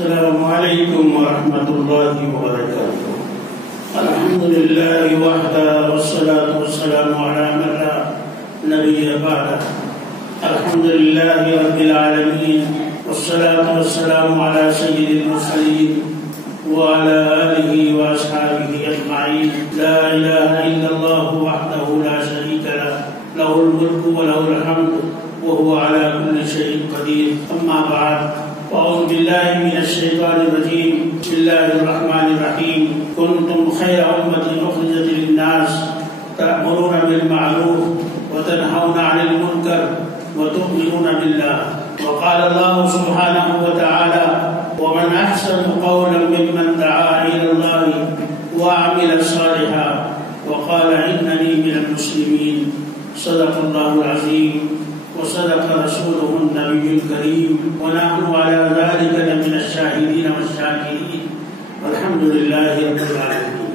السلام علیکم ورحمۃ اللہ وبرکاتہ. الحمد للہ وحدہ والصلاة والسلام علی من لا نبی بعدہ. الحمد للہ رب العالمین والصلاة والسلام علی سید المرسلین وعلى آلہ واصحابہ اجمعین. لا الہ الا اللہ وحدہ لا شریک لہ لہ الملک ولہ الحمد وهو على كل شيء قدير. أما بعد فأعوذ بالله من الشيطان الرجيم. بسم الله الرحمن الرحيم. كنتم خير أمة أخرجت للناس تأمرون بالمعروف وتنهون عن المنكر وتؤمنون بالله. وقال الله سبحانه وتعالى ومن أحسن قولا ممن دعا إلى الله وعمل صالحا وقال إنني من المسلمين. صدق الله العظيم وصدق رسوله النبي الكريم ونحن على ذلك لمن الشاهدين والشاكرين والحمد لله رب العالمين.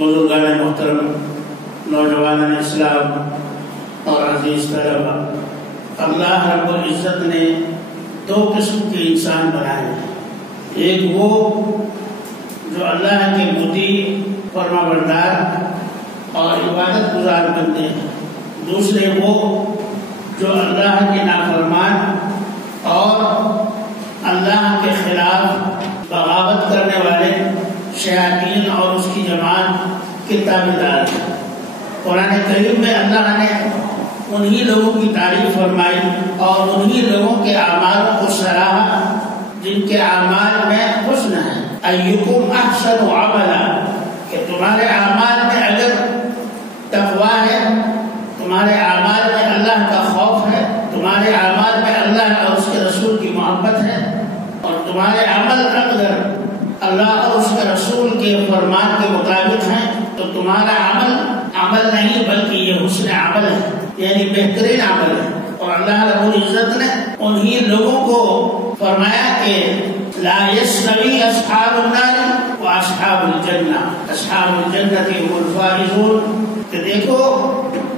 بزرگان محترم، نوجوان اسلام اور عزیز طلبہ، اللہ رب العزت نے دو قسم کے انسان بنائے ہیں. ایک وہ جو اللہ کے مطیع فرما بردار اور عبادت گزار بنتے ہیں. دوسرے وہ جو اللہ کے نافرمان اور اللہ کے خلاف بغاوت کرنے والے شیاطین اور اس کی جماعت کے تابعدار ہیں. قرآن کریم میں اللہ نے انہی لوگوں کی تعریف فرمائی اور انہی لوگوں کے اعمال کو سراہا جن کے اعمال میں حسن ہے. ایکم احسن عملا، کہ تمہارے اعمال میں اگر تقویٰ ہے، تمہارے اعمال میں اللہ کا خوف ہے، تمہارے اعمال میں اللہ اور اس کے رسول کی محبت ہے، اور تمہارے عمل اگر اللہ اور اس کے رسول کے فرمان کے مطابق ہیں، تو تمہارا عمل نہیں بلکہ یہ حسن عمل ہے، یعنی بہترین عمل ہے. اور اللہ رب العزت نے انہی لوگوں کو فرمایا کہ لا یستوی اصحاب النار واصحاب الجنہ، اصحاب الجنۃ هم الفائزون، کہ دیکھو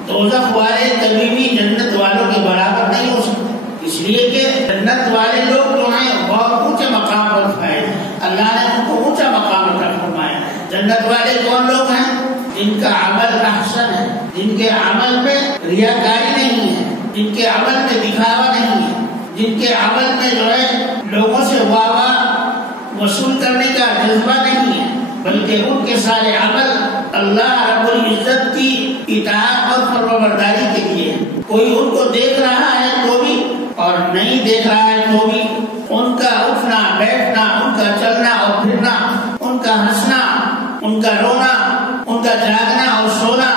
دوزخ والے کبھی بھی جنت والوں کے برابر نہیں ہو سکتے، اس لیے کہ جنت والے لوگ جو ہیں بہت اونچے مقام پر فائز ہیں. اللہ نے ان کو اونچا مقام عطا فرمایا ہے. جنت والے کون لوگ ہیں؟ جن کا عمل احسن ہے، جن کے عمل میں ریاکاری نہیں ہے، جن کے عمل میں دکھاوا نہیں ہے، جن کے عمل میں جو ہے لوگوں سے واہ واہ وصول کرنے کا جذبہ نہیں ہے، بلکہ ان کے سارے عمل اللہ رب العزت کی اطاعت اور فرمانبرداری کے لیے. کوئی ان کو دیکھ رہا ہے تو بھی اور نہیں دیکھ رہا ہے تو بھی ان کا اٹھنا بیٹھنا، ان کا چلنا اور پھرنا، ان کا ہنسنا، ان کا رونا، ان کا جاگنا اور سونا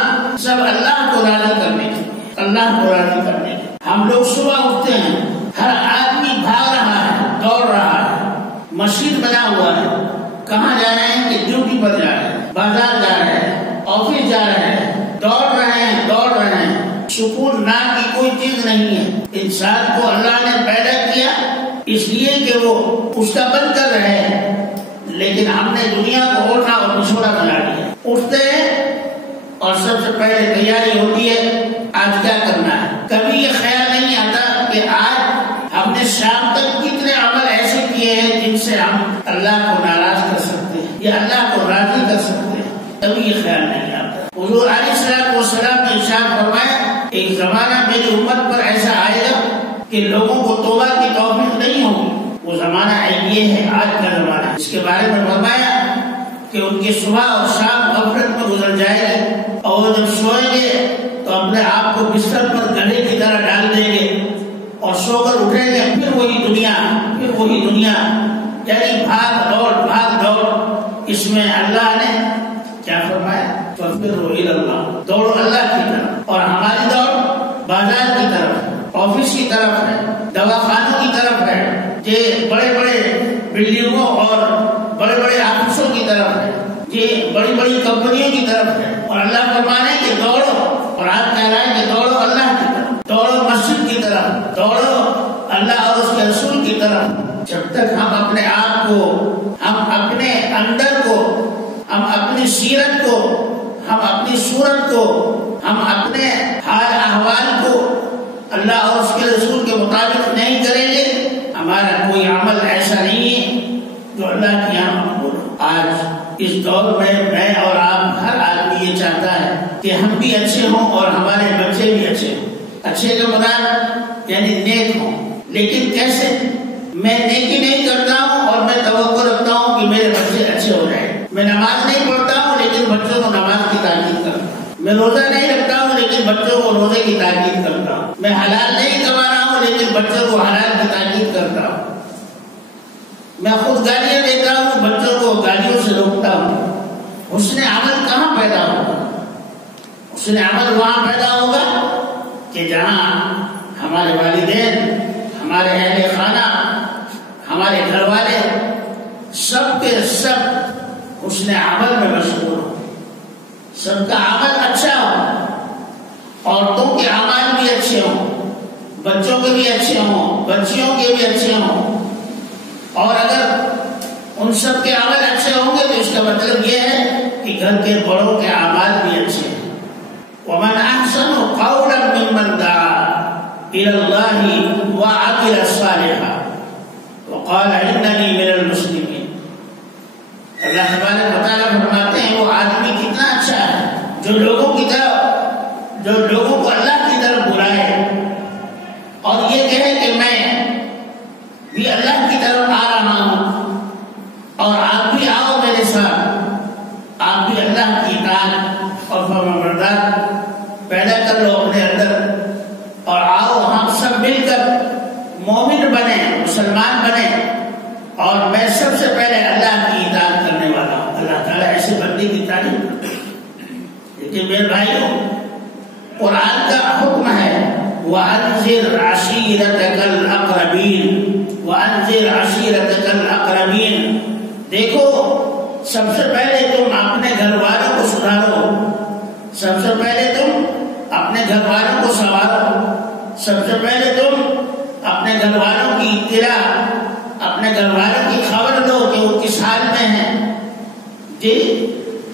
سب اللہ کو راضی کرنے کے لیے، اللہ کو راضی کرنے کے. ہم لوگ صبح اٹھتے ہیں، ہر آدمی بھاگ رہا ہے، دوڑ رہا ہے، مشین بنا ہوا ہے. کہاں جا رہے ہیں؟ کہ ڈیوٹی پر جا رہے ہیں، بازار جا رہے ہیں، آفس جا رہے ہیں، دوڑ رہے ہیں. سکون نام کی کوئی چیز نہیں ہے. انسان کو اللہ نے پیدا کیا اس لیے کہ وہ اس کا بن کر رہے، لیکن ہم نے دنیا کو اٹھا اور نچوڑا بنا دیا. اٹھتے ہیں اور سب سے پہلے تیاری ہوتی ہے آج کیا کرنا ہے. کبھی یہ خیال نہیں آتا کہ آج ہم نے شام تک کتنے عمل ایسے کیے ہیں جن سے ہم اللہ کو ناراض کر سکتے ہیں یا اللہ کو راضی کر سکتے ہیں. کبھی یہ خیال نہیں آتا. حضور علیہ السلام نے ارشاد فرمایا ایک زمانہ میری امت پر ایسا آئے گا کہ لوگوں کو توبہ کی توفیق نہیں ہوگی. وہ زمانہ یہ ہے آج کا زمانہ. اس کے بارے میں فرمایا کہ ان کی صبح اور شام غفلت میں گزر جائے گی اور جب سوئیں گے تو اپنے آپ کو بستر پر گدھے کی طرح ڈال دیں گے اور سو کر اٹھیں گے. پھر وہی دنیا یعنی بھاگ دوڑ. اس میں اللہ نے کیا فرمایا؟ فَفِرُّوا إِلَى اللَّهِ، دوڑو اللہ کی طرف. اور ہماری دوڑ بازار کی طرف، آفس کی طرف ہے، دواخانوں کی طرف ہے، یہ بڑے بلڈنگوں اور بڑے آفسوں کی طرف ہے، یہ بڑی کمپنیوں کی طرف ہے. اور اللہ فرمانے کہ دوڑو، اور آپ کہہ رہے ہیں کہ دوڑو اللہ کی طرف، دوڑو مسجد کی طرف، دوڑو اللہ اور اس کے رسول کی طرف. جب تک ہم اپنے آپ کو، ہم اپنے اندر کو، ہم اپنی سیرت کو، ہم اپنی صورت کو، ہم اپنے حال احوال کو اللہ اور اس کے رسول کے مطابق نہیں کریں گے، ہمارا کوئی عمل ایسا نہیں ہے دور میں اور آپ ہر آدمی یہ چاہتا ہے کہ ہم بھی اچھے ہوں اور ہمارے بچے بھی اچھے ہوں. اچھے کے مراد یعنی نیک ہوں. لیکن کیسے؟ میں نیکی نہیں کرتا ہوں اور میں توقع رکھتا ہوں کہ میرے بچے اچھے ہو جائیں. میں نماز نہیں پڑھتا ہوں لیکن بچوں کو نماز کی تاکید کرتا ہوں. میں روزہ نہیں رکھتا ہوں لیکن بچوں کو روزے کی تاکید کرتا ہوں. میں حلال نہیں کما رہا ہوں لیکن بچوں کو حلال کی تاکید کرتا ہوں. میں خود گالیاں دیتا ہوں، بچوں کو گالیوں سے روکتا ہوں. حسن عمل کہاں پیدا ہوگا؟ حسن عمل وہاں پیدا ہوگا کہ جہاں ہمارے والدین، ہمارے اہل خانہ، ہمارے گھر والے سب کے سب حسن عمل میں مشغول ہوں. سب کا عمل اچھا ہو، عورتوں کے اعمال بھی اچھے ہوں، بچوں کے بھی اچھے ہوں، بچیوں کے بھی اچھے ہوں. اور اگر ان سب کے عمل اچھے ہوں گے تو اس کا مطلب یہ ہے کہ گھر کے بڑوں کے اعمال بھی اچھے ہیں. وَمَنْ أَحْسَنُ قَوْلًا مِّمَّنْ دَعَا إِلَى اللَّهِ وَعَمِلَ صَالِحًا وَقَالَ إِنَّنِي مِنَ الْمُسْلِمِينَ. اللہ تبارک و تعالیٰ فرماتے ہیں وہ آدمی کتنا اچھا ہے جو لوگوں کو اللہ کی طرف بلائے اور یہ کہے کہ میں بھی اللہ کی طرف آ رہا ہوں اور آپ بھی آؤ میرے ساتھ. آپ بھی اللہ کی اطاعت اور فرمانبردار پیدا کر لو اپنے اندر اور آؤ ہم سب مل کر مومن بنے، مسلمان بنے. اور میں سب سے پہلے اللہ کی اطاعت کرنے والا ہوں. اللہ تعالیٰ ایسے بندے کی تعریف کرتے ہیں. لیکن میرے بھائیوں، قرآن کا حکم ہے وَأَنذِرْ عَشِيرَتَكَ الْأَقْرَبِينَ وَأَنذِرْ عَشِيرَتَكَ الْأَقْرَبِينَ. دیکھو سب سے پہلے تم اپنے گھر والوں کو سدھارو، سب سے پہلے تم اپنے گھر والوں کو سنوارو، سب سے پہلے تم اپنے گھر والوں کی اطلاع، اپنے گھر والوں کی خبر دو کہ وہ کس حال میں ہیں. جی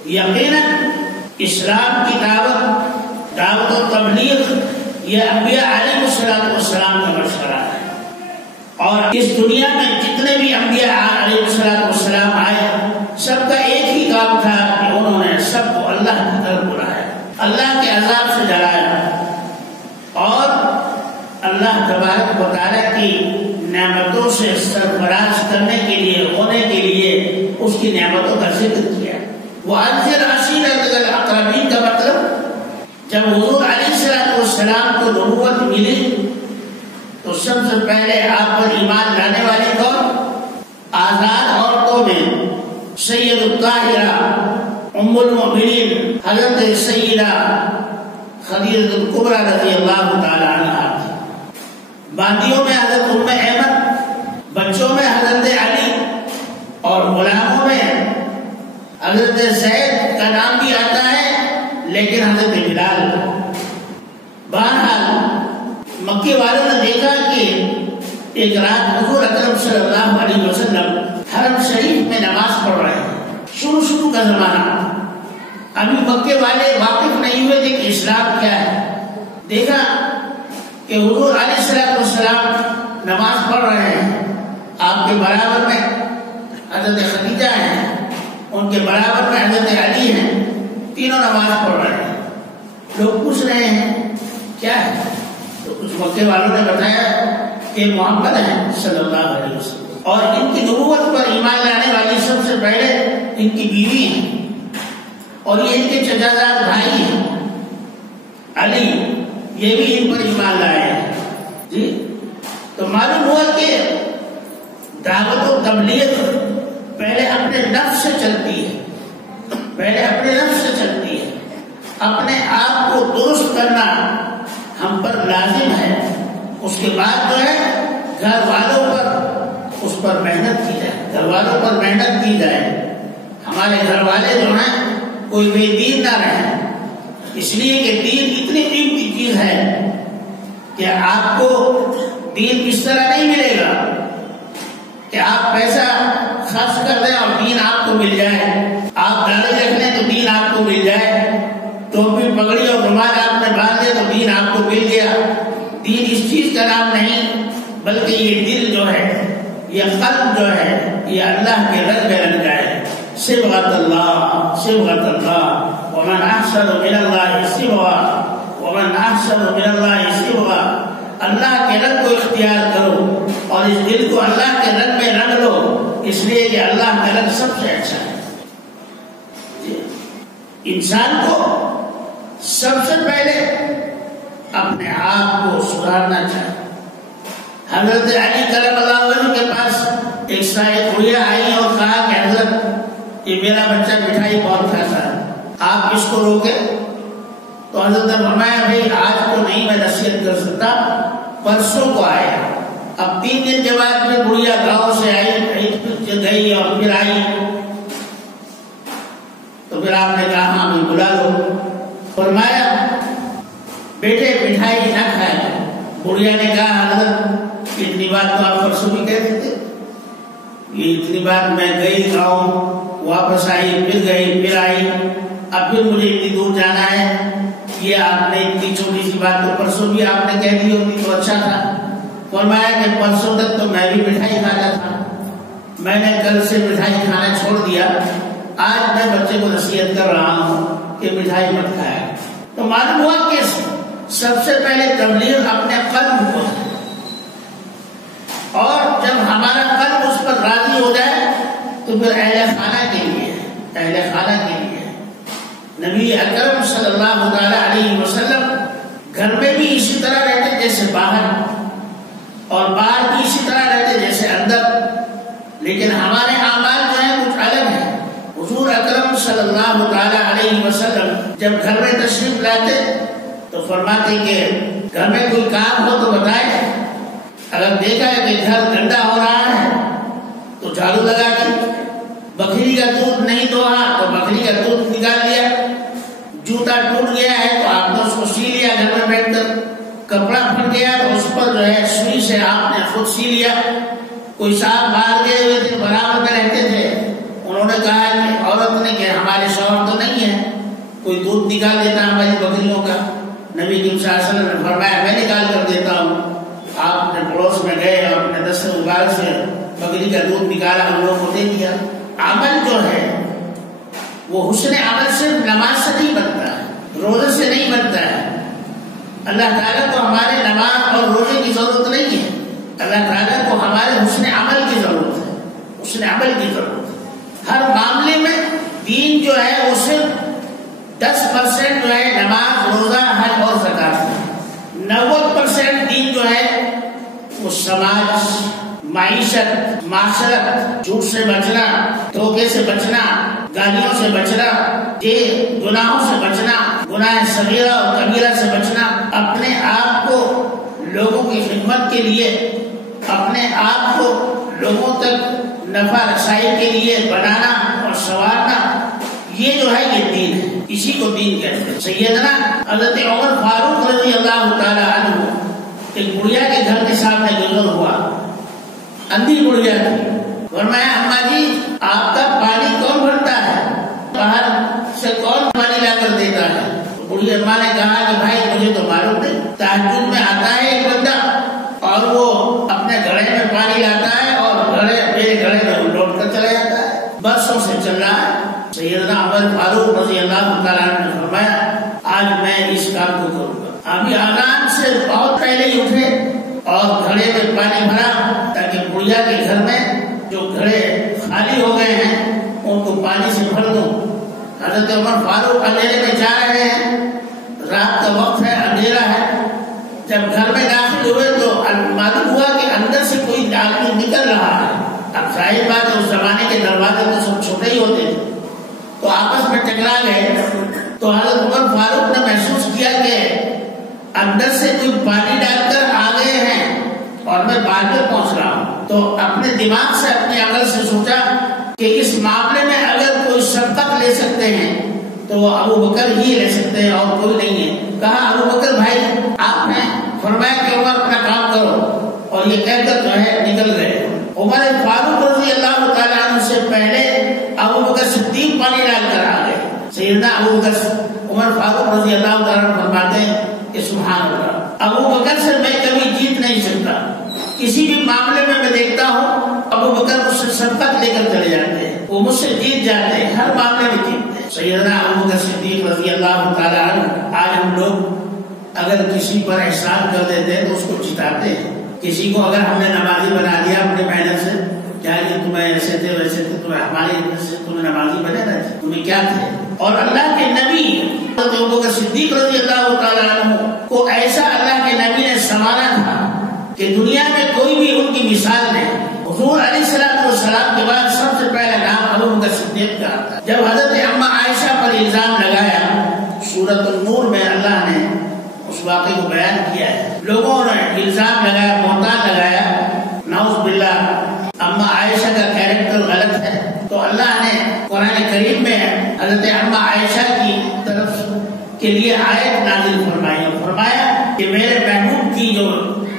یقیناً اسلام کی دعوت و تبلیغ یہ انبیاء علیہ السلام کا مشورہ ہے. اور اس دنیا میں جتنے بھی انبیاء علیہ السلام آئے سب کا ایک ہی کام تھا کہ انہوں نے سب کو اللہ کی طرف بلایا، اللہ کے عذاب سے ڈرایا اور اللہ تبارک و تعالیٰ کی نعمتوں سے سرفراز کرنے کے لیے، ہونے کے لیے اس کی نعمتوں کا ذکر کیا. وَأَنذِرْ عَشِيرَتَكَ الْأَقْرَبِينَ کا مطلب جب حضور علیہ السلام کو نبوت ملی تو سب سے پہلے آپ پر ایمان لانے والی کون؟ آزاد عورتوں میں سید الطاہرہ ام المؤمنین حضرت سیدہ خدیجہ الکبریٰ رضی اللہ تعالی عنہا تھی. باندیوں میں حضرت ام ایمن، بچوں میں حضرت علی اور غلاموں میں حضرت زید کا نام بھی آتا ہے لیکن حضرت بلال. بہرحال مکے والوں نے دیکھا کہ ایک رات حضور اکرم صلی اللہ علیہ وسلم حرم شریف میں نماز پڑھ رہے ہیں. شروع کا زمانہ، ابھی مکے والے واقف نہیں ہوئے تھے کہ اسلام کیا ہے. دیکھا کہ حضور علیہ السلام نماز پڑھ رہے ہیں، آپ کے برابر میں حضرت خدیجہ ہیں، ان کے برابر میں حضرت علی ہیں، تینوں نماز پڑھ رہے ہیں. لوگ پوچھ رہے ہیں کیا ہے؟ تو کچھ مکے والوں نے بتایا کہ محمد ہیں صلی اللہ علیہ وسلم اور ان کی نبوت پر ایمان لانے والی سب سے پہلے ان کی بیوی ہیں اور یہ ان کے چچازاد بھائی ہیں علی، یہ بھی ان پر ایمان لائے ہیں. جی تو معلوم ہوا کہ دعوت و تبلیغ پہلے اپنے نفس سے چلتی ہے، پہلے اپنے نفس سے چلتی ہے. اپنے آپ کو درست کرنا ہم پر لازم ہے، اس کے بعد جو ہے گھر والوں پر اس پر محنت کی جائے، گھر والوں پر محنت کی جائے. ہمارے گھر والے جو ہیں کوئی بے دین نہ رہے، اس لیے کہ دین اتنی قیمتی چیز ہے کہ آپ کو دین اس طرح نہیں ملے گا کہ آپ پیسہ خرچ کر دیں اور دین آپ کو مل جائے. آپ داڑھی رکھ لیں تو دین آپ کو مل جائے، ٹوپی پگڑی اور رومال آپ نے باندھ دیا تو دین آپ کو مل گیا. دین اس چیز کا نام نہیں، بلکہ یہ دل جو ہے، یہ قلب جو ہے، یہ اللہ کے رنگ میں رنگ جائے. صبغۃ اللہ صبغۃ اللہ ومن احسن من اللہ صبغہ ومن احسن من اللہ صبغہ. اللہ کے رنگ کو اختیار کرو اور اس دل کو اللہ کے رنگ میں رنگ لو، اس لیے کہ اللہ کا رنگ سب سے اچھا ہے. انسان کو سب سے پہلے اپنے آپ کو سدھارنا چاہیے. حضرت علی کرم اللہ وجہ کے پاس ایک گڑیا آئی اور کہا کہ حضرت یہ میرا بچہ مٹھائی بہت کھاتا ہے، آپ اس کو روکے. تو حضرت نے فرمایا بھائی آج تو نہیں میں نصیحت کر سکتا، پرسوں کو آئے. اب 3 دن کے بعد میں گڑیا گاؤں سے آئی گئی اور پھر آئی. تو پھر آپ نے کہا ہاں بھی بلا لو. فرمایا بیٹے مٹھائی نہ کھائے. گڑیا نے کہا حضرت اتنی بات تو آپ پرسوں بھی کہہ دیتے. یہ اتنی بات میں گئی گاؤں، واپس آئی، پھر گئی، پھر آئی، اب پھر مجھے اتنی دور جانا ہے. یہ آپ نے اتنی چھوٹی سی بات تو پرسوں بھی آپ نے کہہ دی ہوتی تو اچھا تھا. فرمایا کہ پرسوں تک تو میں بھی مٹھائی کھاتا تھا، میں نے کل سے مٹھائی کھانا چھوڑ دیا. آج میں بچے کو نصیحت کر رہا ہوں کہ مٹھائی مت کھایا. تو معلوم ہوا کہ سب سے پہلے تبلیغ اپنے قلب کو ہے، اور جب ہمارا قلب اس پر راضی ہو جائے تو پھر اہل خانہ کے لیے ہے، اہل خانہ کے لیے ہے. نبی اکرم صلی اللہ تعالی علیہ وسلم گھر میں بھی اسی طرح رہتے جیسے باہر، اور باہر بھی اسی طرح رہتے جیسے اندر. لیکن ہمارے اعمال جو ہیں کچھ الگ ہیں. حضور اکرم صلی اللہ تعالی علیہ وسلم جب گھر میں تشریف لاتے تو فرماتے کہ گھر میں کوئی کام ہو تو بتائے. اگر دیکھا ہے کہ گھر گندا ہو رہا ہے تو جھاڑو لگا کے، بکری کا دودھ نہیں دوہا تو بکری کا دودھ نکال لیا، جوتا ٹوٹ گیا ہے تو آپ نے اس کو سی لیا گھر میں بیٹھ کر، کپڑا پھٹ گیا تو اس پر جو ہے سوئی سے آپ نے خود سی لیا. کوئی صاحب باہر گئے ہوئے تھے، برابر میں رہتے تھے، انہوں نے کہا کہ عورت نے کہ ہمارے شوہر تو نہیں ہے، کوئی دودھ نکال دیتا ہماری بکریوں کا. نبی صلی اللہ علیہ وسلم نے فرمایا میں نکال کر دیتا ہوں. آپ نے پڑوس میں گئے اور اپنے دست مبارک سے بکری کا دودھ نکالا، ہم لوگوں کو دے دیا. عمل جو ہے وہ حسن عمل صرف نماز سے نہیں بنتا ہے، روزے سے نہیں بنتا ہے. اللہ تعالیٰ کو ہمارے نماز اور روزے کی ضرورت نہیں ہے، اللہ تعالیٰ کو ہمارے حسن عمل کی ضرورت ہے، حسن عمل کی ضرورت ہے. ہر معاملے میں دین جو ہے وہ صرف 10% جو ہے نماز، روزہ، حج اور زکات ہے. 90% دین جو ہے وہ سماج، معیشت، معاشرت، جھوٹ سے بچنا، دھوکے سے بچنا، گالیوں سے بچنا، گناہوں سے بچنا، گناہ صغیرہ اور کبیرہ سے بچنا، اپنے آپ کو لوگوں کی خدمت کے لیے، اپنے آپ کو لوگوں تک نفع رسائی کے لیے بنانا اور سنوارنا، یہ جو ہے یہ دین ہے. اسی کو دین کہتے ہیں. سیدنا حضرت عمر فاروق رضی اللہ تعالی عنہ ایک بڑھیا کے گھر کے سامنے گزر ہوا، اندھی بڑھیا تھی. فرمایا اماں جی آپ کا پانی کون بھرتا ہے، باہر سے کون پانی لا کر دیتا ہے؟ بڑھی اماں نے کہا کہ بھائی مجھے تو معلوم نہیں، تہجد میں آتا ہے ایک بندہ اور وہ اپنے گھڑے میں پانی لاتا ہے اور میرے گھڑے میں لوٹ کر چلا جاتا ہے، برسوں سے چل رہا ہے. سیدنا عمر فاروق رضی اللہ تعالیٰ عنہ نے فرمایا آج میں اس کام کو کروں گا. ابھی آذان سے بہت پہلے ہی اٹھے اور گھڑے میں پانی بھرا تاکہ بڑھیا کے گھر میں جو گھڑے خالی ہو گئے ہیں ان کو پانی سے بھر دوں. حضرت عمر فاروق اندھیرے میں جا رہے ہیں، رات کا وقت ہے، اندھیرا ہے. جب گھر میں داخل ہوئے تو معلوم ہوا کہ اندر سے کوئی آدمی نکل رہا ہے. اب ظاہر بات ہے اس زمانے کے دروازے تو سب چھوٹے ہی ہوتے تھے، تو آپس میں ٹکرا گئے. تو حضرت عمر فاروق نے محسوس کیا کہ اندر سے کوئی پانی ڈال کر آ گئے ہیں اور میں بعد میں پہنچ رہا ہوں. تو اپنے دماغ سے، اپنے عقل سے سوچا کہ اس معاملے میں اگر کوئی سبقت لے سکتے ہیں تو وہ ابو بکر ہی لے سکتے ہیں اور کوئی نہیں ہے. کہا ابو بکر بھائی آپ نے فرمایا کہ عمر اپنا کام کرو، اور یہ کہہ کر جو ہے نکل گئے. عمر فاروق رضی اللہ تعالیٰ عنہ سے پہلے ابو بکر صدیق پانی ڈال کر آ گئے. سیدنا ابو بکر عمر فاروق رضی اللہ تعالیٰ عنہ فرماتے ہیں کہ سبحان اللہ، ابو بکر سے میں کبھی جیت نہیں سکتا. کسی بھی معاملے میں دیکھتا ہوں ابو بکر اس سے سبقت لے کر چلے جاتے ہیں. وہ مجھ سے جیت جاتے ہیں، ہر معاملے میں جیتتے ہیں۔ سیدنا ابوبکر صدیق رضی اللہ تعالیٰ عنہ، آج ہم لوگ اگر کسی پر احسان کر دیتے ہیں تو اس کو جتاتے ہیں۔ کسی کو اگر ہم نے نمازی بنا دیا اپنے محنت سے، کیا یہ تمہیں ایسے تھے ویسے تھے، تمہیں ہماری سے تمہیں نمازی بنے رہے تھے، تمہیں کیا تھے؟ اور اللہ کے نبی ابوبکر صدیق رضی اللہ تعالیٰ عنہ کو ایسا اللہ کے نبی نے سنوارا تھا کہ دنیا میں کوئی بھی ان کی مثال نہیں۔ حضور علیہ السلام کے بعد سب سے پہلا نام ابوبکر صدیق کا آتا ہے۔ جب حضرت اما عائشہ پر الزام لگایا، سورۃ النور میں اللہ نے اس واقعے کو بیان کیا ہے، لوگوں نے الزام لگایا، بہتان لگایا، نعوذ باللہ اما عائشہ کا کیریکٹر غلط ہے، تو اللہ نے قرآن کریم میں حضرت اما عائشہ کی طرف کے لیے آیت نازل فرمائی اور فرمایا کہ میرے محبوب کی جو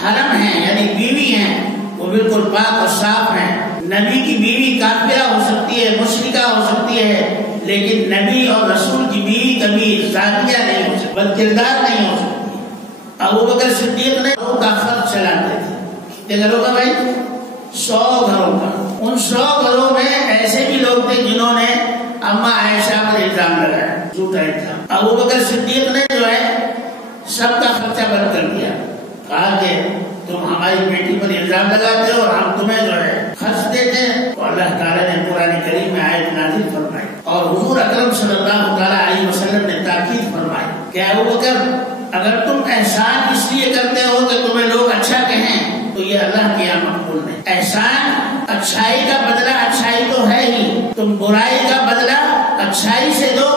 حرم ہیں یعنی بیوی ہیں وہ بالکل پاک اور صاف ہیں۔ نبی کی بیوی کافرہ ہو سکتی ہے، مشرکہ ہو سکتی ہے، لیکن نبی اور رسول کی بیوی کبھی زانیہ نہیں ہو سکتی، بدکردار نہیں ہو سکتی۔ ابوبکر صدیق نے گھروں کا خرچ چلاتے تھے، کتنے گھروں کا بھائی؟ 100 گھروں کا۔ ان 100 گھروں میں ایسے بھی لوگ تھے جنہوں نے اما عائشہ پر الزام لگایا، جھوٹا الزام۔ ابوبکر صدیق نے جو ہے سب کا خرچہ بند کر دیا، کہا کہ تم ہماری بیٹی پر الزام لگاتے ہو اور ہم تمہیں جو ہے خرچ دیتے ہیں۔ تو اللہ تعالیٰ نے قرآن کریم میں آیت نازل فرمائی اور حضور اکرم صلی اللہ تعالیٰ علیہ وسلم نے تاکید فرمائی کہ ابوبکر اگر تم احسان اس لیے کرتے ہو کہ تمہیں لوگ اچھا کہیں تو یہ اللہ کے یہاں مقبول نہیں۔ احسان اچھائی کا بدلہ اچھائی تو ہے ہی، تم برائی کا بدلہ اچھائی سے دو،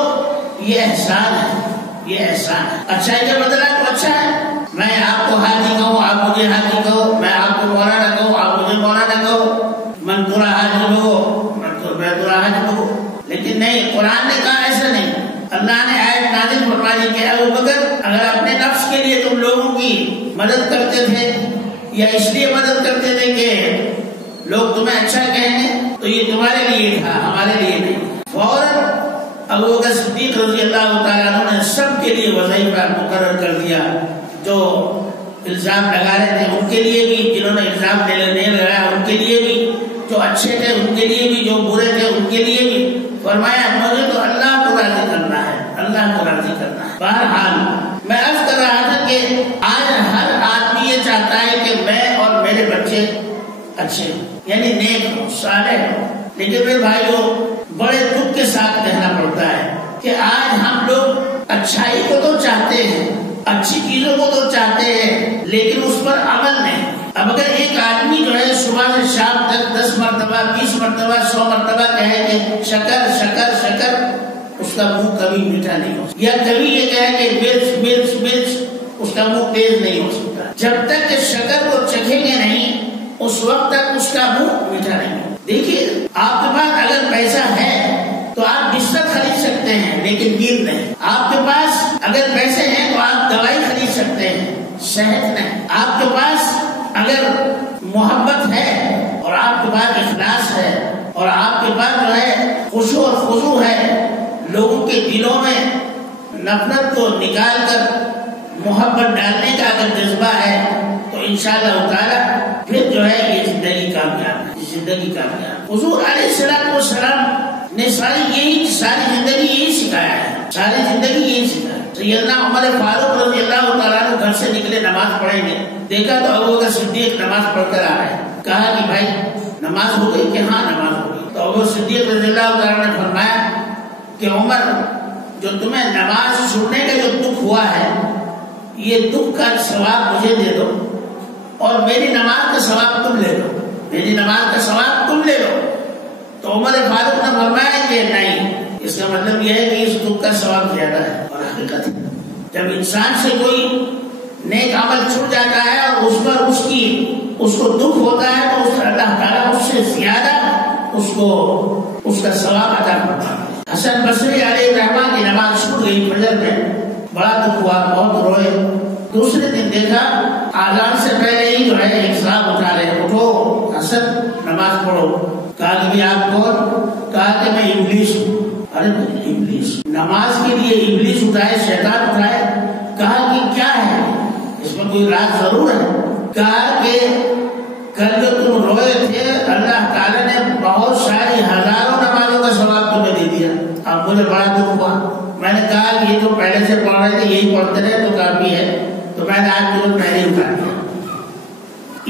یہ احسان ہے، یہ احسان ہے۔ اچھائی کا بدلہ تو اچھا ہے، میں آپ کو حاجی کہوں آپ مجھے حاجی کہو، میں آپ کو مولانا کہوں آپ مجھے مولانا کہو، من ترا حاجی ہو میں ترا حاجی ہو، لیکن نہیں، قرآن نے کہا ایسا نہیں۔ اللہ نے آیت نازل فرمائی کہ ابوبکر اگر اپنے نفس کے لیے تم لوگوں کی مدد کرتے تھے یا اس لیے مدد کرتے تھے کہ لوگ تمہیں اچھا کہیں گے تو یہ تمہارے لیے تھا، ہمارے لیے نہیں۔ فوراً ابوبکر صدیق رضی اللہ تعالیٰ عنہ نے سب کے لیے وظیفہ مقرر کر دیا، جو الزام لگا رہے تھے ان کے لیے بھی، جنہوں نے الزام نہیں لگایا ان کے لیے بھی، جو اچھے تھے ان کے لیے بھی، جو برے تھے ان کے لیے بھی۔ فرمایا مجھے تو اللہ کو راضی کرنا ہے، اللہ کو راضی کرنا ہے۔ بہرحال میں عرض کر رہا تھا کہ آج ہر آدمی یہ چاہتا ہے کہ میں اور میرے بچے اچھے یعنی نیک ہو، صالح ہو، لیکن میرے بھائیوں بڑے دکھ کے ساتھ کہنا پڑتا ہے کہ آج ہم لوگ اچھائی کو تو چاہتے ہیں، اچھی چیزوں کو تو چاہتے ہیں، لیکن اس پر عمل نہیں۔ اب اگر ایک آدمی جو ہے صبح سے شام تک 10 مرتبہ 20 مرتبہ 100 مرتبہ کہے کہ شکر شکر شکر، اس کا منہ کبھی میٹھا نہیں ہو سکتا، یا کبھی یہ کہے کہ مرچ مرچ مرچ، اس کا منہ تیز نہیں ہو سکتا۔ جب تک کہ شکر کو چکھیں گے نہیں اس وقت تک اس کا منہ میٹھا نہیں ہو۔ دیکھیے آپ کے پاس اگر پیسہ ہے تو آپ بستر خرید سکتے ہیں لیکن نیند نہیں۔ آپ کے پاس اگر پیسے ہیں تو آپ دوائی خرید سکتے ہیں، صحت نہیں۔ آپ کے پاس اگر محبت ہے اور آپ کے پاس اخلاص ہے اور آپ کے پاس جو ہے خشوع اور خضوع ہے، لوگوں کے دلوں میں نفرت کو نکال کر محبت ڈالنے کا اگر جذبہ ہے تو انشاءاللہ تعالی پھر جو ہے یہ زندگی کامیاب ہے، زندگی کامیاب۔ حضور علیہ السلام نے ساری زندگی یہی سکھایا ہے، ساری زندگی یہی سکھایا۔ سیدنا عمر فاروق رضی اللہ تعالیٰ عنہ گھر سے نکلے نماز پڑھیں گے، دیکھا تو ابوبکر صدیق نماز پڑھ کر آ رہے ہیں، کہا کہ بھائی نماز ہو گئی؟ کہ ہاں نماز ہو گئی۔ تو ابوبکر صدیق رضی اللہ تعالیٰ نے فرمایا کہ عمر جو تمہیں نماز چھوڑنے کا جو دکھ ہوا ہے یہ دکھ کا ثواب مجھے دے دو اور میری نماز کا ثواب تم لے لو، میری نماز کا ثواب تم لے لو۔ تو عمر فاروق نے فرمایا کہ نہیں، اس کا مطلب یہ ہے کہ اس دکھ کا ثواب زیادہ ہے۔ اور حقیقت ہے جب انسان سے کوئی نیک عمل چھوٹ جاتا ہے اور اس پر اس کو دکھ ہوتا ہے تو اس اللہ تعالیٰ اس سے زیادہ اس کا ثواب عطا کرتا ہے۔ حسن بصری علیہ الرحمہ کی نماز چھوٹ گئی فجر میں، بڑا دکھ ہوا، بہت روئے۔ دوسرے دن دیکھا آذان سے پہلے ہی جو ہے ایک صاحب اٹھا رہے، اٹھو حسن نماز پڑھو۔ کہا کہ آپ کون؟ کہا کہ میں ابلیس ہوں۔ ارے ابلیس، نماز کے لیے ابلیس اٹھائے، شیطان اٹھائے؟ کہا کہ کیا ہے اس میں کوئی راز ضرور ہے؟ کہا کل جو تم روئے تھے اللہ تعالیٰ نے بہت ساری ہزاروں نمازوں کا ثواب تمہیں دے دیا. اب مجھے بڑا دکھ ہوا. میں نے کہا یہ تو پہلے سے پڑھ رہے تھے یہی پڑھتے رہے تو کافی ہے. تو میں نے آج تمہیں پہلے ہی اٹھا دیا.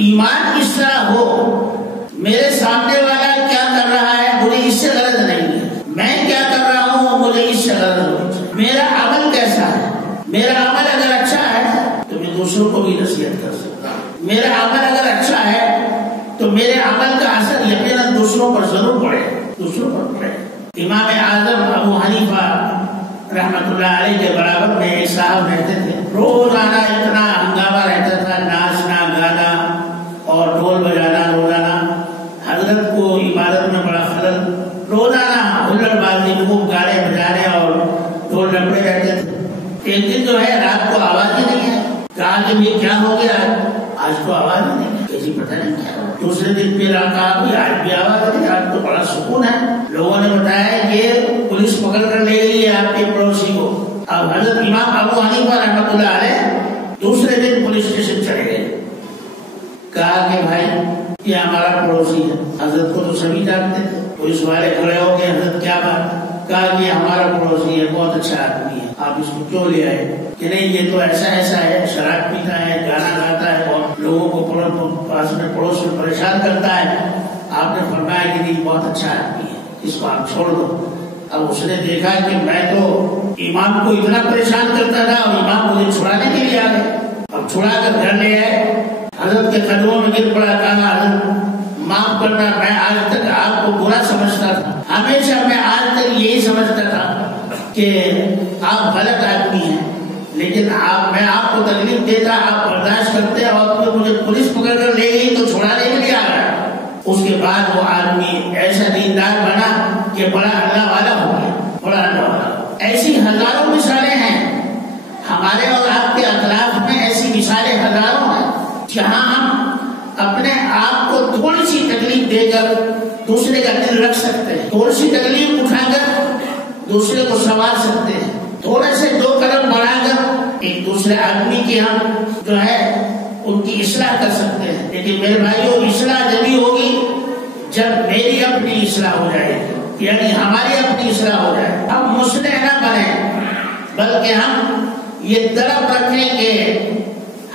ایمان اس طرح ہو میرے سامنے والا کیا کر رہا ہے مجھے اس سے غرض نہیں ہے, میں کیا کر رہا ہوں مجھے اس سے غرض ہو. میرا عمل کیسا ہے, میرا عمل اگر اچھا ہے تو میں دوسروں کو بھی نصیحت کر سکتا ہوں. میرا عمل اگر اچھا ہے تو میرے عمل کا اثر یقیناً دوسروں پر ضرور پڑے, دوسروں پر پڑے. امام اعظم ابو حنیفہ رحمۃ اللہ علیہ کے برابر میں ایک صاحب رہتے تھے. روزانہ اتنا ہنگامہ رہتا تھا, ناچنا گانا اور ڈھول بجانا روزانہ. حضرت کو عبادت میں بڑا خلل, روزانہ ہلڑ بازی خوب گانے بجانے اور ڈھول ڈپڑے رہتے تھے. ایک دن جو ہے رات کو آواز ہی نہیں ہے. کہا کہ یہ کیا ہو گیا ہے, آج تو آواز ہی نہیں ہے. کسی پتہ نہیں کیا. دوسرے دن پھر کہا بھی آج بھی آواز نہیں, آج تو بڑا سکون ہے. لوگوں نے بتایا کہ پولیس پکڑ کر لے گئی ہے آپ کے پڑوسی کو. اب حضرت امام ابو حنیفہ رحمۃ اللہ علیہ دوسرے دن پولیس اسٹیشن چلے گئے. کہا کہ بھائی یہ ہمارا پڑوسی ہے. حضرت کو تو سبھی جانتے تھے. پولیس والے کھڑے ہو گئے, حضرت کیا بات. کہا کہ یہ ہمارا پڑوسی ہے, بہت اچھا آدمی ہے, آپ اس کو کیوں لے آئے. کہ نہیں یہ تو ایسا ہے, شراب پیتا ہے, گانا گاتا ہے اور لوگوں کو پاس میں پڑوس میں پریشان کرتا ہے. آپ نے فرمایا کہ نہیں بہت اچھا آدمی ہے, اس کو آپ چھوڑ دو. اب اس نے دیکھا کہ میں تو امام کو اتنا پریشان کرتا تھا اور امام مجھے چھڑانے کے لیے آ گئے. اب چھڑا کر گھر لے آئے, حضرت کے قدموں میں گر پڑا. کہا حضرت معاف کرنا, میں آج تک آپ کو برا سمجھتا تھا. ہمیشہ میں آج تک یہی سمجھتا تھا کہ آپ غلط آدمی ہیں, لیکن میں آپ کو تکلیف دیتا, آپ برداشت کرتے, اور پھر مجھے پولیس پکڑ کر لے گئی تو چھڑانے کے لیے آ رہا. اس کے بعد وہ آدمی ایسا دیندار بنا کہ بڑا اللہ والا ہو گیا, بڑا اللہ والا. ایسی ہزاروں مثالیں ہیں ہمارے اور آپ کے اخلاق میں. ایسی مثالیں ہزاروں ہیں جہاں ہم اپنے آپ کو تھوڑی سی تکلیف دے کر دوسرے کا دل رکھ سکتے ہیں, تھوڑی سی تکلیف اٹھا کر دوسرے کو سنوار سکتے ہیں, تھوڑے سے 2 قدم بڑھا کر ایک دوسرے آدمی کی ہم جو ہے ان کی اصلاح کر سکتے ہیں. لیکن میرے بھائیوں اصلاح جبھی ہوگی جب میری اپنی اصلاح ہو جائے, یعنی ہماری اپنی اصلاح ہو جائے. ہم مصلح نہ بنیں بلکہ ہم یہ طلب رکھیں کہ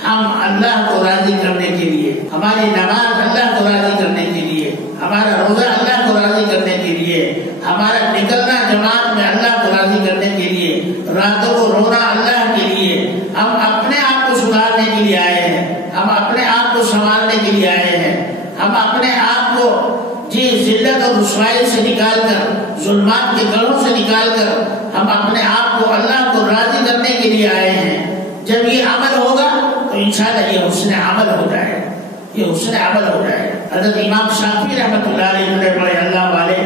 ہم اللہ کو راضی کرنے کے لیے, ہماری نماز اللہ کو راضی کرنے کے لیے, ہمارا روزہ اللہ کو راضی کرنے کے لیے, ہمارا نکلنا جماعت میں اللہ کو راضی کرنے کے لیے, راتوں کو رونا اللہ کے لیے. ہم اپنے آپ کو سدھارنے کے لیے آئے ہیں, ہم اپنے آپ کو سنبھالنے کے لیے آئے ہیں, ہم اپنے آپ کو ذلت اور رسوائی سے نکال کر, ظلمات کے گڑھوں سے نکال کر ہم اپنے آپ کو اللہ کو راضی کرنے کے لیے آئے ہیں. جب یہ عمل ہوگا تو انشاءاللہ یہ حسن عمل ہو جائے, یہ حسن عمل ہو جائے. حضرت امام شافعی رحمۃ اللہ علیہ بڑے اللہ والے,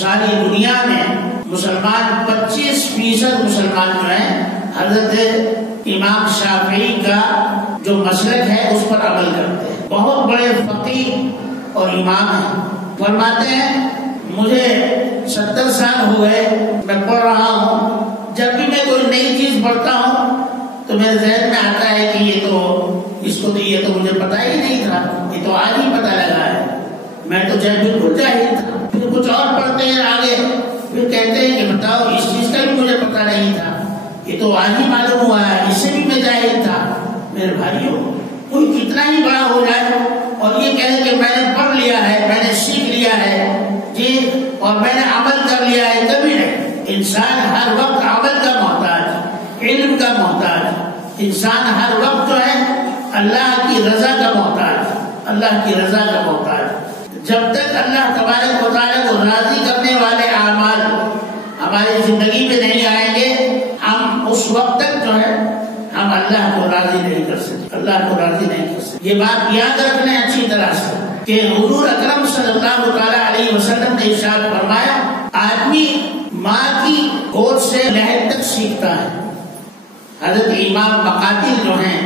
ساری دنیا میں مسلمان 25% مسلمان جو ہیں حضرت امام شافعی کا جو مسلک ہے اس پر عمل کرتے ہیں. بہت بڑے فقیہ اور امام ہیں. فرماتے ہیں مجھے 70 سال ہو گئے, میں پڑھ رہا ہوں, جب بھی میں کوئی نئی چیز پڑھتا ہوں تو میرے ذہن میں آتا ہے کہ یہ تو مجھے پتا ہی نہیں تھا, یہ تو آج ہی پتا لگا ہے. میں تو بالکل جاہل تھا. پھر کچھ اور پڑھتے ہیں آگے, پھر کہتے ہیں کہ بتاؤ اس چیز کا بھی مجھے پتا نہیں تھا, یہ تو آج ہی معلوم ہوا ہے, اس سے بھی میں جاہل تھا. میرے بھائیوں کوئی کتنا ہی بڑا ہو جائے اور یہ کہے کہ میں نے پڑھ لیا ہے, میں نے سیکھ لیا ہے جی, اور میں نے عمل کر لیا ہے, کبھی نہیں. انسان ہر وقت عمل کا محتاج, علم کا محتاج. انسان ہر وقت جو ہے اللہ کی رضا کا محتاج, اللہ کی رضا کا محتاج. جب تک اللہ تبارک و تعالیٰ کو راضی کرنے والے اعمال ہماری زندگی میں نہیں آئیں گے, ہم اس وقت تک جو ہے ہم اللہ کو راضی نہیں کر سکتے, اللہ کو راضی نہیں کر سکتے. یہ بات یاد رکھنا اچھی طرح سے کہ حضور اکرم صلی اللہ تعالیٰ علیہ وسلم نے ارشاد فرمایا, آدمی ماں کی گود سے لہر تک سیکھتا ہے. حضرت امام مقاتل جو ہیں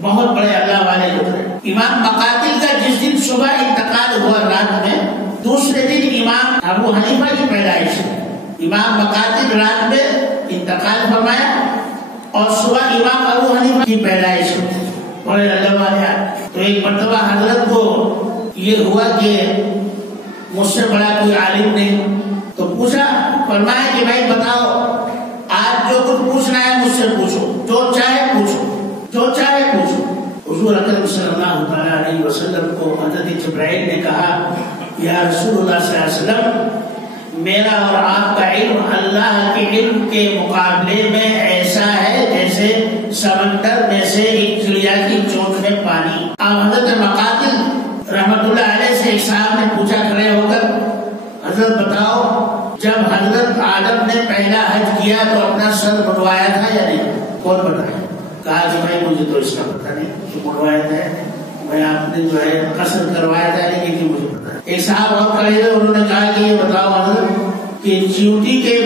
بہت بڑے اللہ والے لوگ ہیں. امام مقاتل کا جس دن صبح انتقال ہوا رات میں, دوسرے دن امام ابو حنیفہ کی پیدائش ہے. امام مقاتل رات میں انتقال فرمایا اور صبح امام ابو حنیفہ کی پیدائش ہے. بڑے اللہ والے تو ایک مرتبہ حضرت کو یہ ہوا کہ مجھ سے بڑا کوئی عالم نہیں، تو پوچھا، فرمایا کہ بھائی بتاؤ، آج جو کچھ پوچھنا ہے مجھ سے پوچھو، جو چاہے پوچھو، جو چاہے پوچھو۔ حضور اکرم صلی اللہ تعالیٰ علیہ وسلم کو حضرت جبرائیل نے کہا، یا رسول اللہ صلی اللہ علیہ وسلم، میرا اور آپ کا علم اللہ کے علم کے مقابلے میں ایسا ہے جیسے سمندر میں سے ایک چڑیا کی چونچ میں پانی۔ اب حضرت مقاتل رحمت اللہ علیہ سے ایک صاحب نے پوچھا کھڑے ہو کر، حضرت بتاؤ، جب حضرت آدم نے پہلا حج کیا تو اپنا سر منڈوایا تھا یا نہیں؟ کون بتایا؟ کہا کہ بھائی مجھے تو اس کا پتہ نہیں، تو منڈوایا تھا میں آپ نے جو ہے قصر کروایا تھا لیکن یہ مجھے پتا ہے۔ ایک صاحب اور کھڑے ہوئے، انہوں نے کہا کہ یہ بتاؤ حضرت کہ چیونٹی کے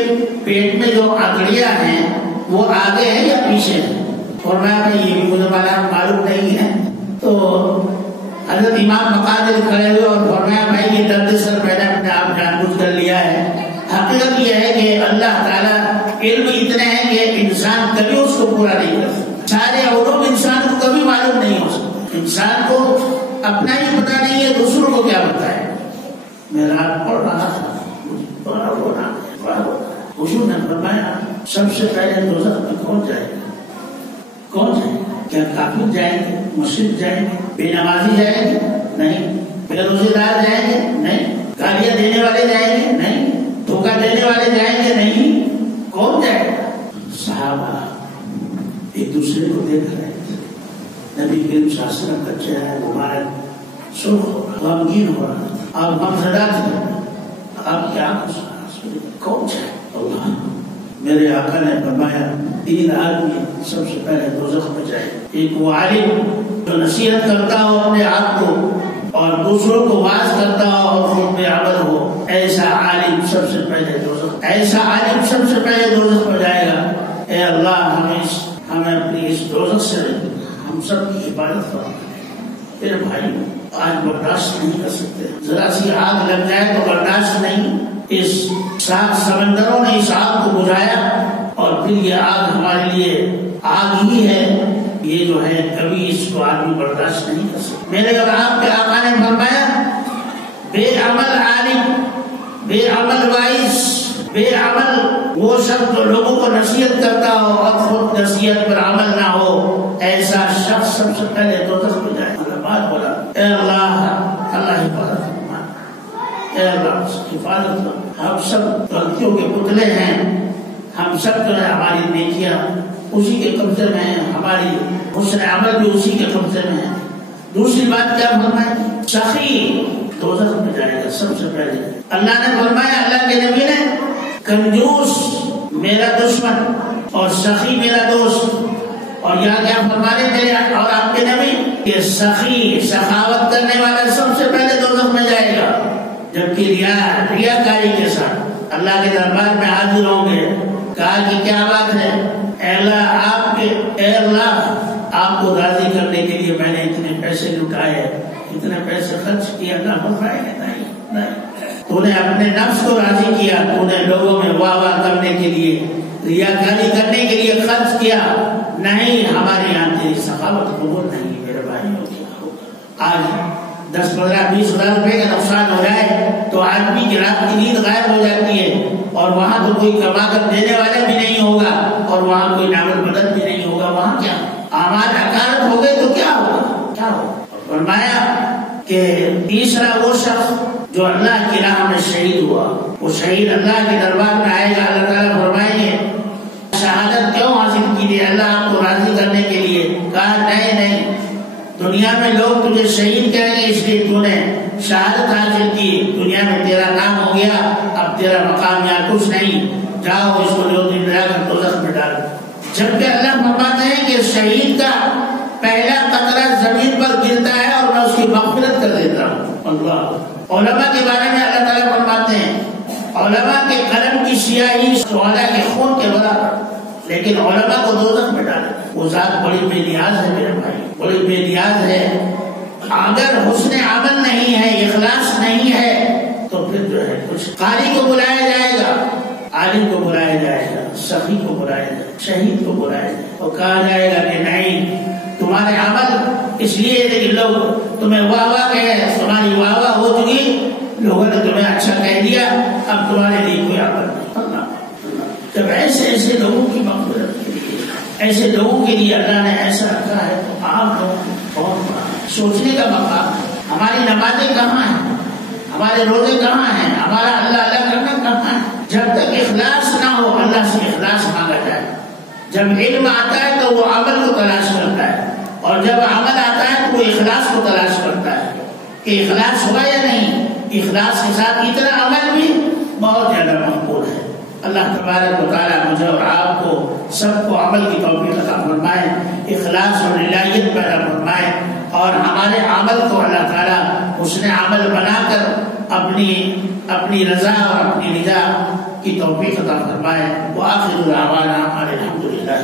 پیٹ میں جو آکڑیاں ہیں وہ آگے ہیں یا پیچھے ہیں؟ اور میں یہ بھی مجھے معلوم نہیں ہے۔ تو حضرت امام مقاتل کھڑے ہوئے اور فرمایا بھائی یہ درد سر میں نے اپنے آپ جان بوجھ کر لیا ہے۔ حقیقت یہ ہے کہ اللہ تعالیٰ علم اتنے ہیں کہ انسان کبھی اس کو پورا نہیں کر سکتا، سارے علوم انسان کو کبھی معلوم نہیں ہو سکتا، انسان کو اپنا ہی پتا نہیں ہے، دوسروں کو کیا پتا ہے۔ میں رات پڑھ رہا تھا، حضور نے فرمایا سب سے پہلے دوزخ میں کون جائے گا؟ کون جائے گا؟ کیا کافر جائیں گے؟ مسجد جائیں گے؟ بے نمازی جائیں گے؟ نہیں۔ بے روزے دار جائیں گے؟ نہیں۔ گالیاں دینے والے جائیں گے؟ نہیں۔ دھوکہ دینے والے جائیں گے؟ نہیں۔ کون جائے گا؟ صحابہ ایک دوسرے کو دیکھ رہے تھے، نبی کریم صلی اللہ علیہ وسلم کا چہرہ مبارک سرخ ہو رہا، غمگین ہو رہا، آپ غمزدہ تھے، آپ کیا کون جائے؟ اللہ۔ میرے آقا نے فرمایا 3 آدمی سب سے پہلے دوزخ میں جائے، ایک وہ عالم جو نصیحت کرتا ہو اپنے آپ کو اور دوسروں کو واعظ کرتا ہو اور خود میں عمل ہو، ایسا عالم سب سے پہلے دوزخ، ایسا عالم سب سے پہلے دوزخ میں جائے گا۔ اے اللہ ہمیں اپنی اس دوزخ سے ہم سب کی حفاظت کرو۔ پھر بھائی آج برداشت نہیں کر سکتے، ذرا سی آگ لگ جائے تو برداشت نہیں۔ اس 7 سمندروں نے اس آگ کو بجھایا اور پھر یہ آگ ہمارے لیے آگ ہی ہے، یہ جو ہے کبھی اس کو آدمی برداشت نہیں کر سکتا۔ میرے اور آپ کے آقا نے فرمایا بے عمل عالم، بے عمل واعظ، بے عمل وہ شخص جو لوگوں کو نصیحت کرتا ہو اور خود نصیحت پر عمل نہ ہو، ایسا شخص سب سے پہلے دوزخ میں جائے۔ بات بولا، اے اللہ، اللہ حفاظت فرما، اے اللہ حفاظت فرما۔ ہم سب غلطیوں کے پتلے ہیں، ہم سب جو ہے ہماری نیکیاں اسی کے قبضے میں ہیں، ہماری حسن عمل بھی اسی کے قبضے میں ہے۔ دوسری بات کیا فرمائے؟ سخی دوزخ میں جائے گا سب سے پہلے۔ اللہ نے فرمایا، اللہ کے نبی نے، کنجوس میرا دشمن اور سخی میرا دوست۔ اور یہاں کیا فرمانے میرے اور آپ کے نبی کہ سخی سخاوت کرنے والا سب سے پہلے دوزخ میں جائے گا، جبکہ ریاکاری کے ساتھ اللہ کے دربار میں حاضر ہوں گے۔ کہا کہ کیا بات ہے؟ اے اللہ آپ کو راضی کرنے کے لیے میں نے اتنے پیسے لٹائے، اتنے پیسے خرچ کیے۔ اللہ فرمائے نہیں، تو نے اپنے نفس کو راضی کیا، تو نے لوگوں میں واہ واہ کرنے کے لیے، ریاکاری کرنے کے لیے خرچ کیا، نہیں، ہمارے یہاں تیری سخاوت قبول نہیں۔ میرے بھائیوں، آج 10 15 20 ہزار روپے کا نقصان ہو جائے تو آدمی کی رات کی نیند غائب ہو جاتی ہے، اور وہاں تو کوئی کما کر دینے والا بھی نہیں ہوگا اور وہاں کوئی ناول بدل بھی نہیں ہوگا۔ وہاں کیا اعمال حقارت ہو گئے تو کیا ہوگا؟ کیا ہوگا؟ فرمایا کہ تیسرا وہ شخص جو اللہ کی راہ میں شہید ہوا، وہ شہید اللہ کے دربار میں آئے گا۔ اللہ تعالیٰ فرمائیں گے شہادت کیوں حاصل کی؟ اللہ آپ کو راضی کرنے کے لیے۔ کہا نہیں، دنیا میں لوگ تجھے شہید کہیں گے اس لیے تو نے شہادت حاصل کی، دنیا میں تیرا نام ہو گیا، اب تیرا مقام یہاں کچھ نہیں، جاؤ اس کو جو دن رہ کر دوزخ میں ڈال۔ جبکہ اللہ فرماتے ہیں کہ شہید کا پہلا قطرہ زمین پر گرتا ہے اور میں اس کی مغفرت کر دیتا ہوں۔ اللہ علماء کے بارے میں اللہ تعالیٰ فرماتے ہیں علماء کے قلم کی سیاہی شہداء کے خون کے برابر، لیکن علماء کو دوزخ میں ڈالے۔ وہ ذات بڑی بے نیاز ہے میرے بھائی، بڑی بے نیاز ہے۔ اگر حسن عمل نہیں ہے، اخلاص نہیں ہے، تو پھر جو ہے کچھ قاری کو بلایا جائے گا، عالم کو بلایا جائے گا، سخی کو بلایا جائے گا، شہید کو بلایا جائے گا، اور کہا جائے گا کہ نہیں، تو تمہارے عمل اس لیے لیکن لوگ تمہیں واہ واہ کہے، تمہاری واہ واہ ہو چکی، لوگوں نے تمہیں اچھا کہہ دیا، اب تمہارے لیے کوئی عمل نہیں۔ جب ایسے لوگوں کی مغفرت کے لیے، ایسے لوگوں کے لیے اللہ نے ایسا رکھا ہے تو آپ لوگوں کو بہت بڑا سوچنے کا مقام ہے۔ ہماری نمازیں کہاں ہیں؟ ہمارے روزے کہاں ہیں؟ ہمارا اللہ کرنا کہاں ہے؟ جب تک اخلاص نہ ہو اللہ سے اخلاص مانگا جائے۔ جب علم آتا ہے تو وہ عمل کو تلاش کرتا ہے، اور جب عمل آتا ہے تو وہ اخلاص کو تلاش کرتا ہے کہ اخلاص ہوا یا نہیں۔ اخلاص کے ساتھ اتنا عمل بھی بہت زیادہ مقبول ہے۔ اللہ تبارک و تعالیٰ مجھے اور آپ کو سب کو عمل کی توفیق عطا فرمائے، اخلاص اور للہیت پیدا فرمائے، اور ہمارے عمل کو اللہ تعالیٰ اس نے عمل بنا کر اپنی رضا اور اپنی رضا کی توفیق عطا فرمائے۔ وآخر دعوانا الحمد للہ۔